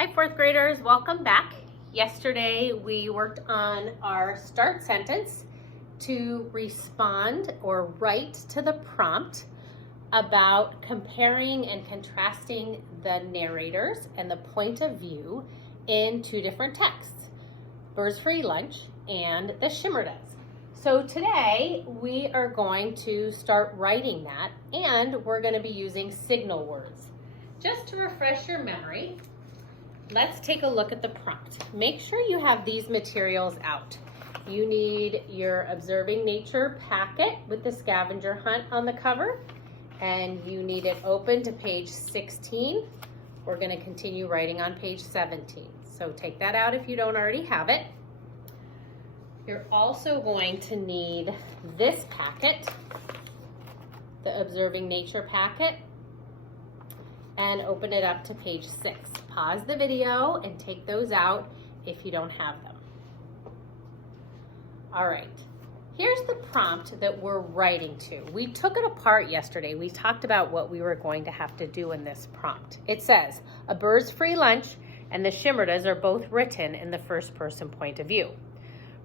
Hi, fourth graders, welcome back. Yesterday we worked on our start sentence to respond or write to the prompt about comparing and contrasting the narrators and the point of view in two different texts, Birds Free Lunch and The Shimerdas. So today we are going to start writing that, and we're going to be using signal words. Just to refresh your memory, let's take a look at the prompt. Make sure you have these materials out. You need your Observing Nature packet with the scavenger hunt on the cover, and you need it open to page 16. We're going to continue writing on page 17. So take that out if you don't already have it. You're also going to need this packet, the Observing Nature packet, and open it up to page 6. Pause the video and take those out if you don't have them. All right, here's the prompt that we're writing to. We took it apart yesterday. We talked about what we were going to have to do in this prompt. It says, a Birds Free Lunch and The Shimerdas are both written in the first person point of view.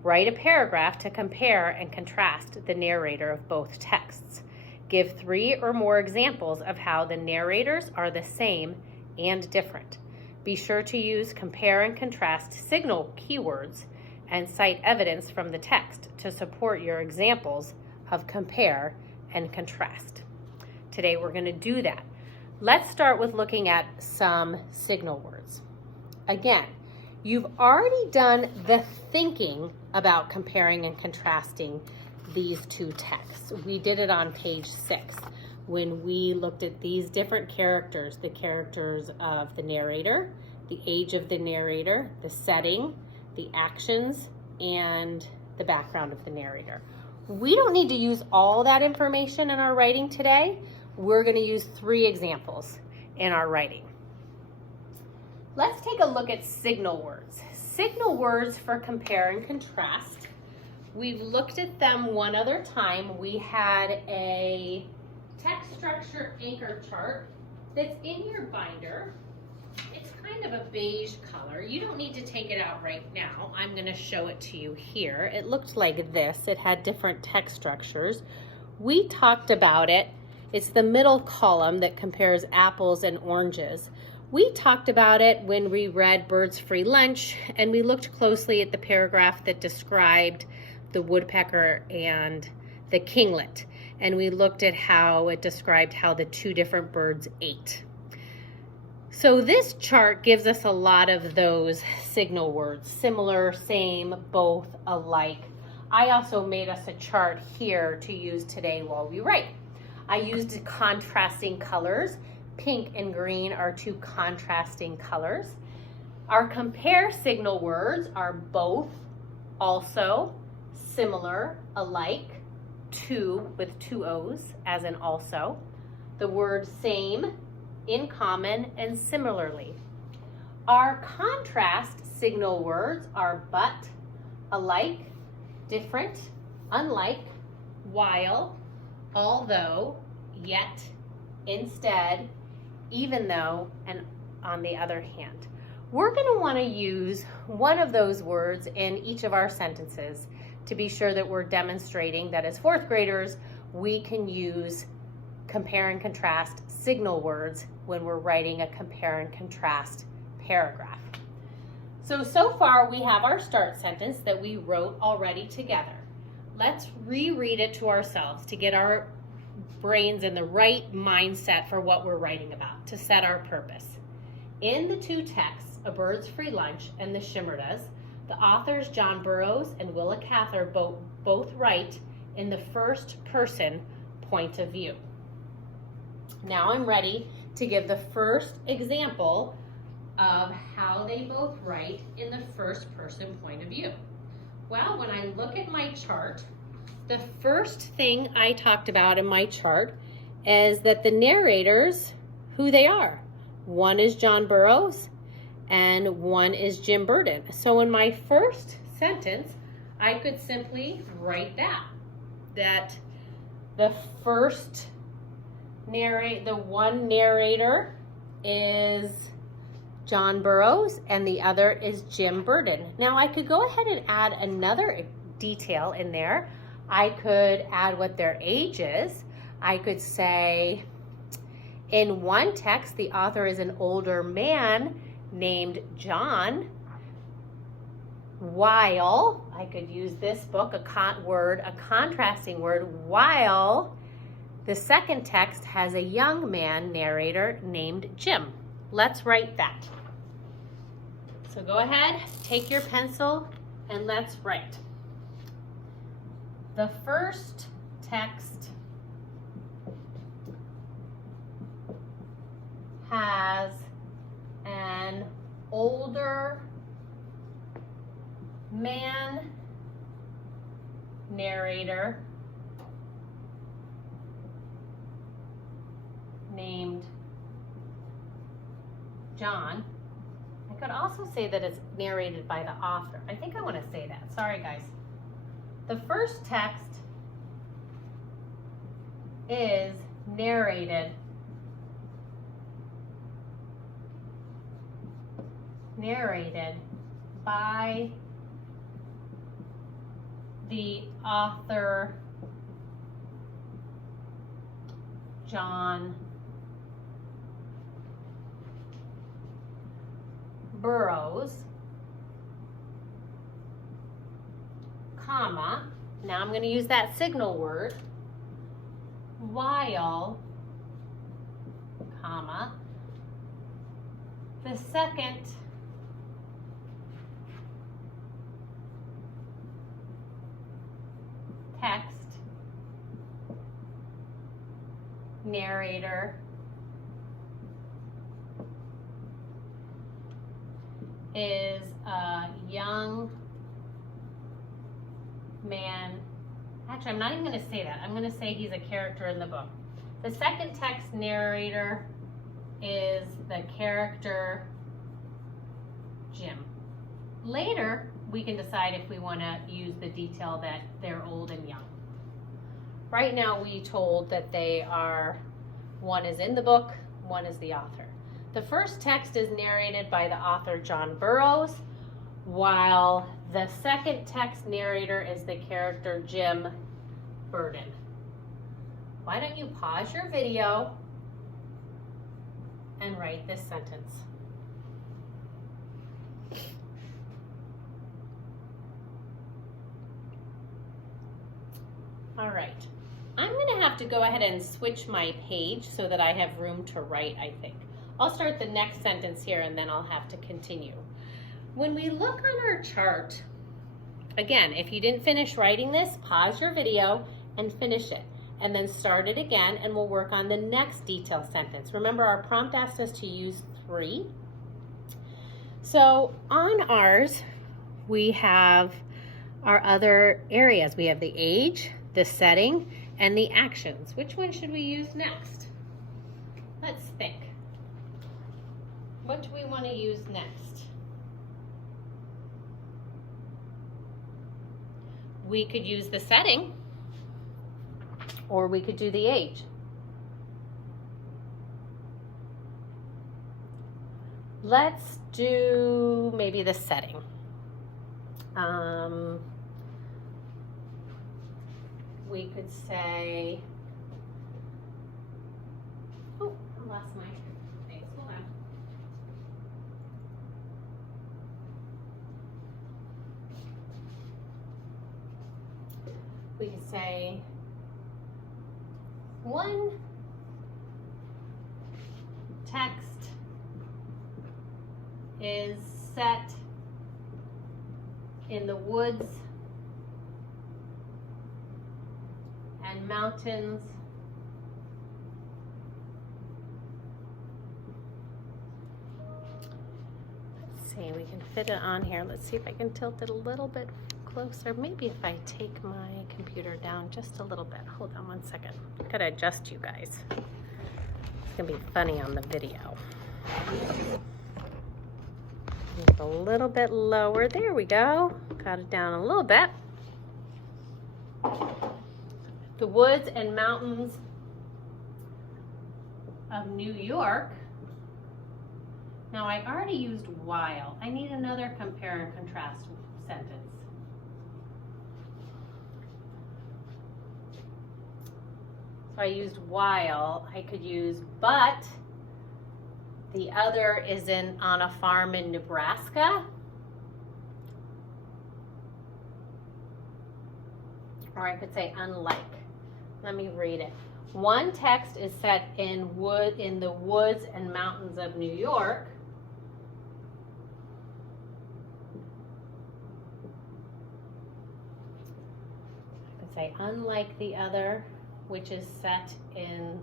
Write a paragraph to compare and contrast the narrator of both texts. Give 3 or more examples of how the narrators are the same and different. Be sure to use compare and contrast signal keywords and cite evidence from the text to support your examples of compare and contrast. Today we're going to do that. Let's start with looking at some signal words. Again, you've already done the thinking about comparing and contrasting these two texts. We did it on page 6 when we looked at these different characters, the characters of the narrator, the age of the narrator, the setting, the actions, and the background of the narrator. We don't need to use all that information in our writing today. We're going to use 3 examples in our writing. Let's take a look at signal words. Signal words for compare and contrast. We've looked at them one other time. We had a text structure anchor chart that's in your binder. It's kind of a beige color. You don't need to take it out right now. I'm going to show it to you here. It looked like this. It had different text structures. We talked about it. It's the middle column that compares apples and oranges. We talked about it when we read Birds Free Lunch, and we looked closely at the paragraph that described the woodpecker and the kinglet. And we looked at how it described how the 2 different birds ate. So this chart gives us a lot of those signal words, similar, same, both, alike. I also made us a chart here to use today while we write. I used contrasting colors. Pink and green are 2 contrasting colors. Our compare signal words are both, also, similar, alike, 2 with 2 O's as in also. The word same, in common, and similarly. Our contrast signal words are but, alike, different, unlike, while, although, yet, instead, even though, and on the other hand. We're going to want to use one of those words in each of our sentences to be sure that we're demonstrating that as 4th graders, we can use compare and contrast signal words when we're writing a compare and contrast paragraph. So far we have our start sentence that we wrote already together. Let's reread it to ourselves to get our brains in the right mindset for what we're writing about, to set our purpose. In the 2 texts, A Birds Free Lunch and The Shimerdas, the authors John Burroughs and Willa Cather both write in the first person point of view. Now I'm ready to give the first example of how they both write in the first person point of view. Well, when I look at my chart, the first thing I talked about in my chart is that the narrators, who they are. One is John Burroughs and one is Jim Burden. So in my first sentence, I could simply write that the first the one narrator is John Burroughs, and the other is Jim Burden. Now I could go ahead and add another detail in there. I could add what their age is. I could say, in one text, the author is an older man named John, while, I could use this book, a contrasting word, while the second text has a young man narrator named Jim. Let's write that. So go ahead, take your pencil, and let's write. The first text has an older man narrator named John. I could also say that it's narrated by the author. I think I want to say that. Sorry, guys. The first text is narrated by the author John Burroughs, comma, now I'm going to use that signal word, while, comma, the second text narrator is a young man. Actually, I'm not even going to say that. I'm going to say he's a character in the book. The second text narrator is the character Jim. Later, we can decide if we want to use the detail that they're old and young. Right now, we told that they are, one is in the book, one is the author. The first text is narrated by the author John Burroughs, while the second text narrator is the character Jim Burden. Why don't you pause your video and write this sentence? All right, I'm going to have to go ahead and switch my page so that I have room to write, I think. I'll start the next sentence here and then I'll have to continue. When we look on our chart, again, if you didn't finish writing this, pause your video and finish it. And then start it again and we'll work on the next detail sentence. Remember, our prompt asked us to use 3. So on ours, we have our other areas. We have the age, the setting, and the actions. Which one should we use next? Let's think. What do we want to use next? We could use the setting, or we could do the age. Let's do maybe the setting. We could say, oh, I lost my things, hold on. We could say, one text is set in the woods and mountains let's see, we can fit it on here. Let's see if I can tilt it a little bit closer. Maybe if I take my computer down just a little bit. Hold on one second. I gotta adjust you guys. It's gonna be funny on the video. Just a little bit lower. There we go. Got it down a little bit. The woods and mountains of New York. Now I already used while. I need another compare and contrast sentence. So I used while. I could use but the other is on a farm in Nebraska. Or I could say unlike. Let me read it. One text is set in the woods and mountains of New York. I could say unlike the other, which is set in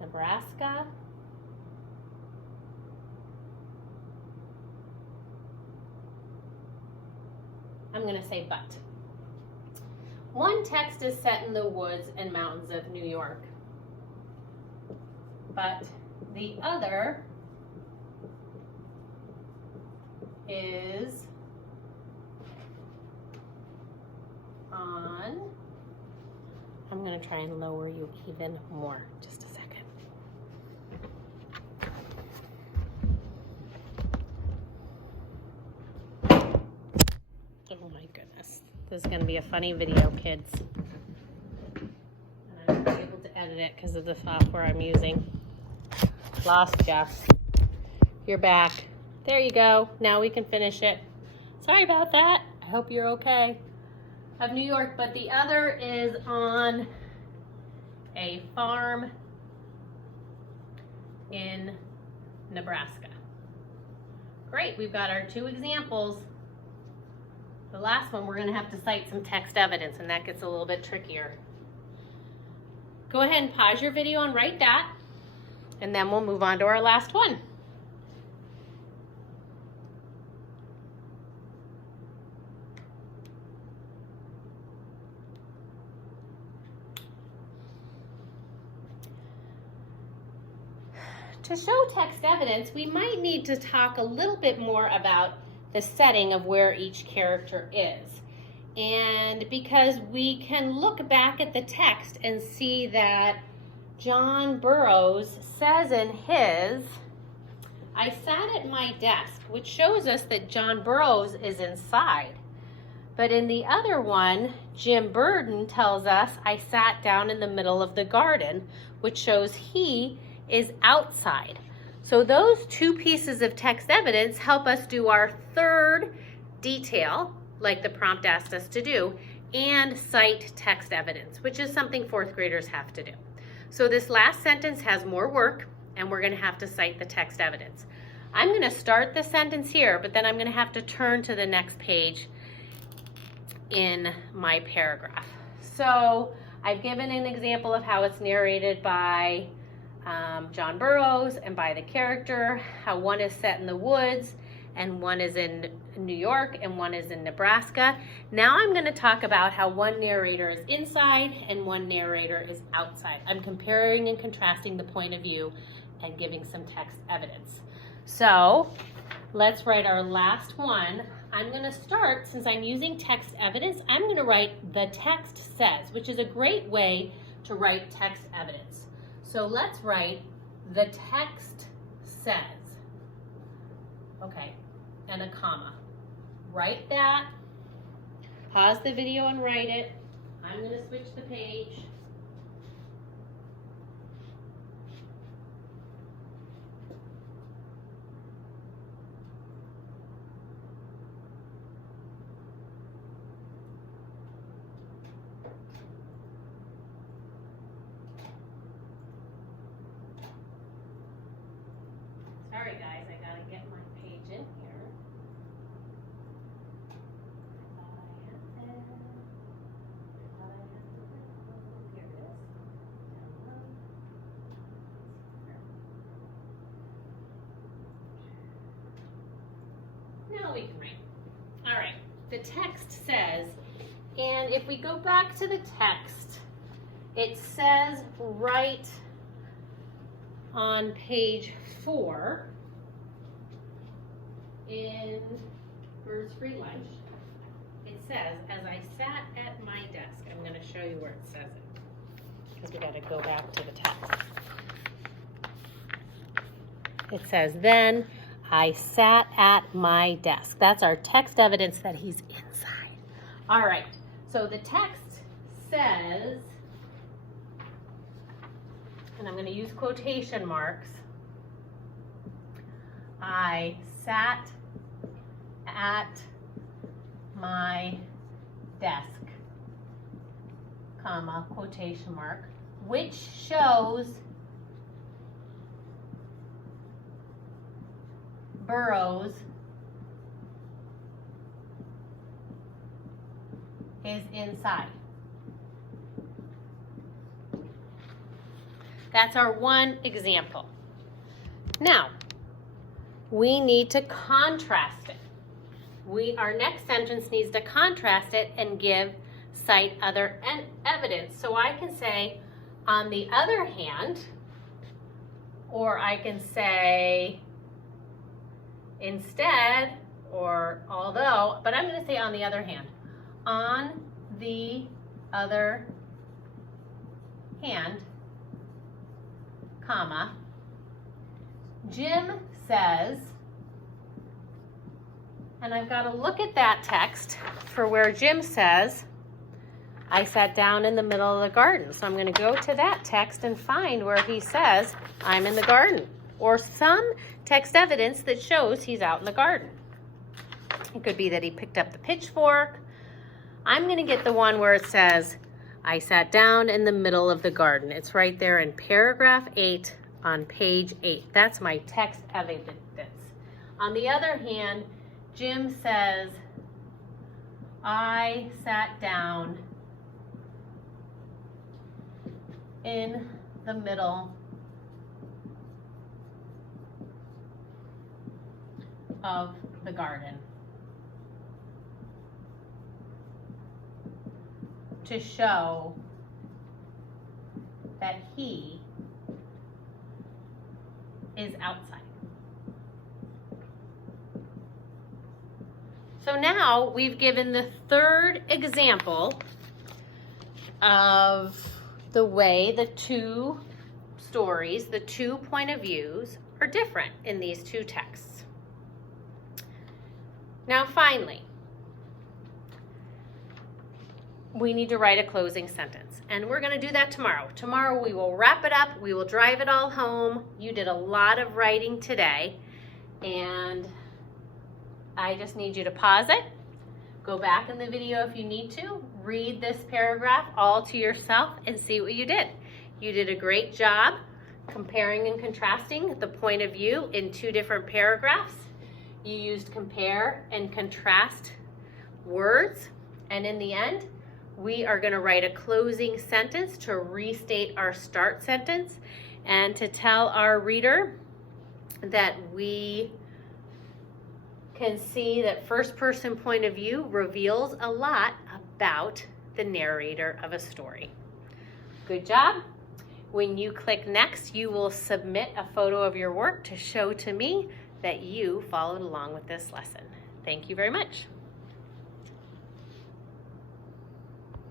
Nebraska. I'm going to say but. One text is set in the woods and mountains of New York, but the other is on, I'm going to try and lower you even more, just a second. Oh my goodness. This is going to be a funny video, kids. And I won't be able to edit it because of the software I'm using. Lost Jeff. You're back. There you go. Now we can finish it. Sorry about that. I hope you're okay. Of New York, but the other is on a farm in Nebraska. Great. We've got our two examples. The last one, we're going to have to cite some text evidence, and that gets a little bit trickier. Go ahead and pause your video and write that, and then we'll move on to our last one. To show text evidence, we might need to talk a little bit more about the setting of where each character is. And because we can look back at the text and see that John Burroughs says in his, I sat at my desk, which shows us that John Burroughs is inside. But in the other one, Jim Burden tells us, I sat down in the middle of the garden, which shows he is outside. So those two pieces of text evidence help us do our third detail, like the prompt asked us to do, and cite text evidence, which is something fourth graders have to do. So this last sentence has more work, and we're going to have to cite the text evidence. I'm going to start the sentence here, but then I'm going to have to turn to the next page in my paragraph. So I've given an example of how it's narrated by John Burroughs and by the character, how one is set in the woods and one is in New York and one is in Nebraska. Now I'm going to talk about how one narrator is inside and one narrator is outside. I'm comparing and contrasting the point of view and giving some text evidence. So let's write our last one. I'm going to start, since I'm using text evidence, I'm going to write the text says, which is a great way to write text evidence. So let's write the text says, okay, and a comma. Write that, pause the video and write it. I'm going to switch the page. Sorry guys, I gotta get my page in here. Here it is. Now we can write. All right, the text says, and if we go back to the text, it says right on page 4 in Birds Free Lunch, it says, as I sat at my desk, I'm going to show you where it says it, because we got to go back to the text. It says, then I sat at my desk. That's our text evidence that he's inside. All right, so the text says, and I'm going to use quotation marks, I sat at my desk, comma, quotation mark, which shows Burrows is inside. That's our one example. Now, we need to contrast it. Our next sentence needs to contrast it and cite other evidence. So I can say, on the other hand, or I can say, instead, or although, but I'm going to say on the other hand. On the other hand, comma, Jim says, and I've got to look at that text for where Jim says, I sat down in the middle of the garden. So I'm going to go to that text and find where he says, I'm in the garden, or some text evidence that shows he's out in the garden. It could be that he picked up the pitchfork. I'm going to get the one where it says, I sat down in the middle of the garden. It's right there in paragraph 8 on page 8. That's my text evidence. On the other hand, Jim says, I sat down in the middle of the garden to show that he is outside. So now we've given the third example of the way the two stories, the two point of views, are different in these two texts. Now finally, we need to write a closing sentence, and we're going to do that tomorrow. Tomorrow we will wrap it up, we will drive it all home. You did a lot of writing today, and I just need you to pause it, go back in the video if you need to, read this paragraph all to yourself and see what you did. You did a great job comparing and contrasting the point of view in two different paragraphs. You used compare and contrast words, and in the end, we are going to write a closing sentence to restate our start sentence and to tell our reader that we can see that first person point of view reveals a lot about the narrator of a story. Good job. When you click next, you will submit a photo of your work to show to me that you followed along with this lesson. Thank you very much.